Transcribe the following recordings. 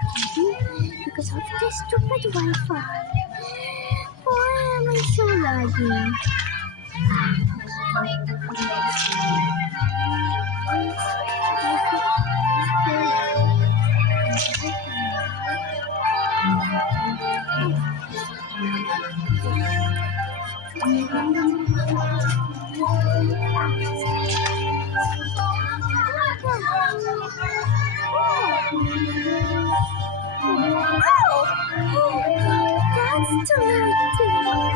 TV because of this stupid Wi-Fi. Why am I so lagging? That's delightful.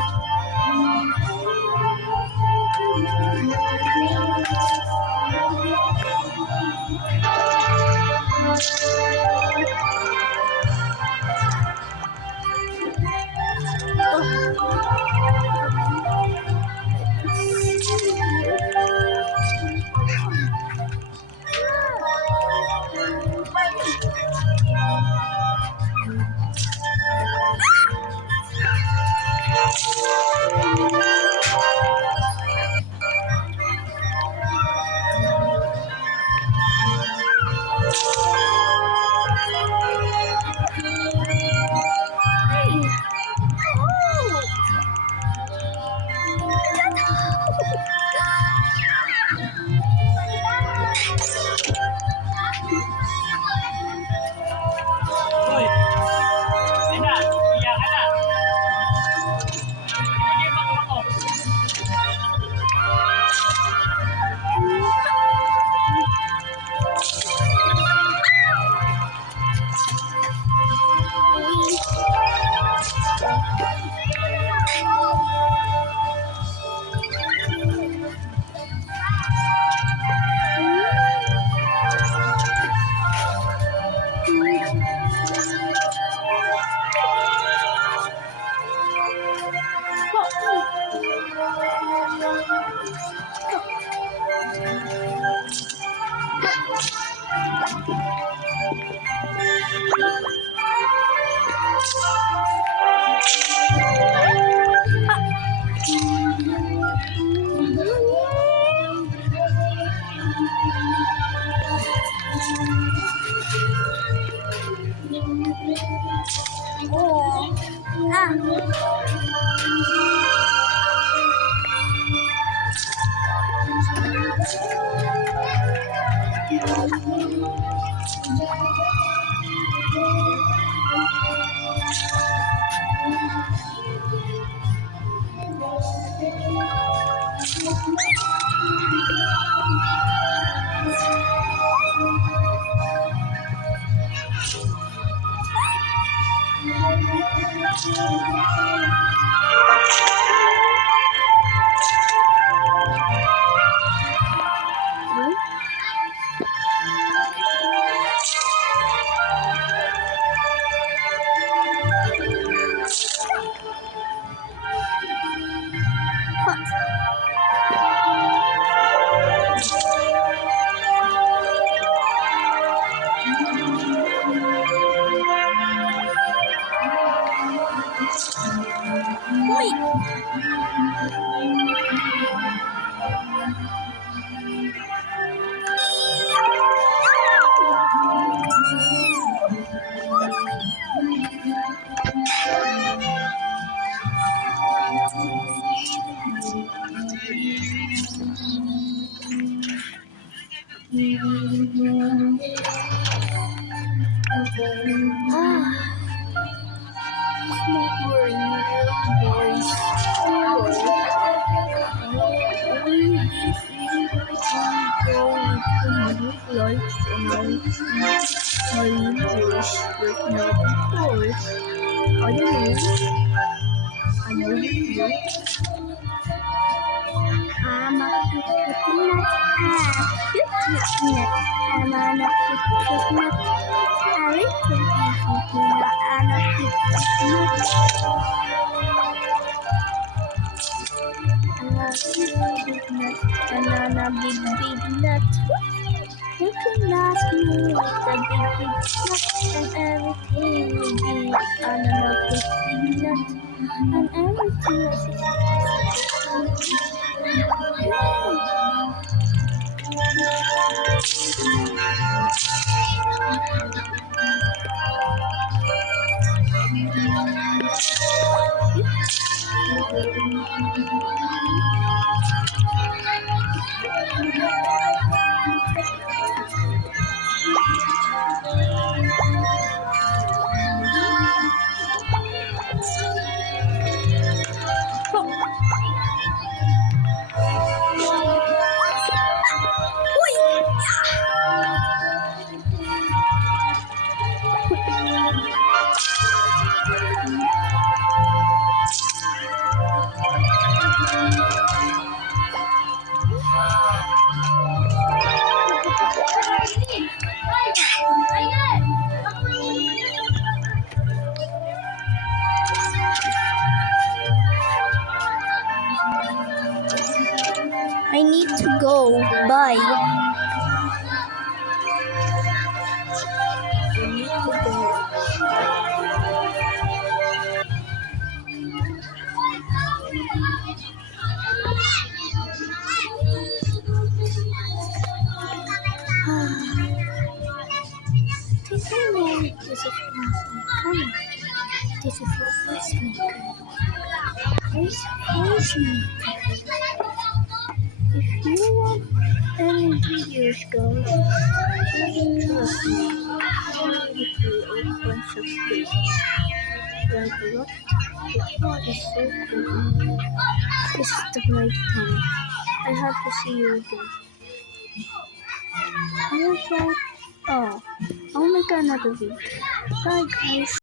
Banana big nut. You can ask me with a big nut and everything will be banana big nut and everything is This is This is for face maker. Face maker. If you want any videos, guys, let me know. A bunch of videos. Like what? Oh, it's so cool. This is the right time. I have to see you again. Oh, I'll make another video. Bye, guys.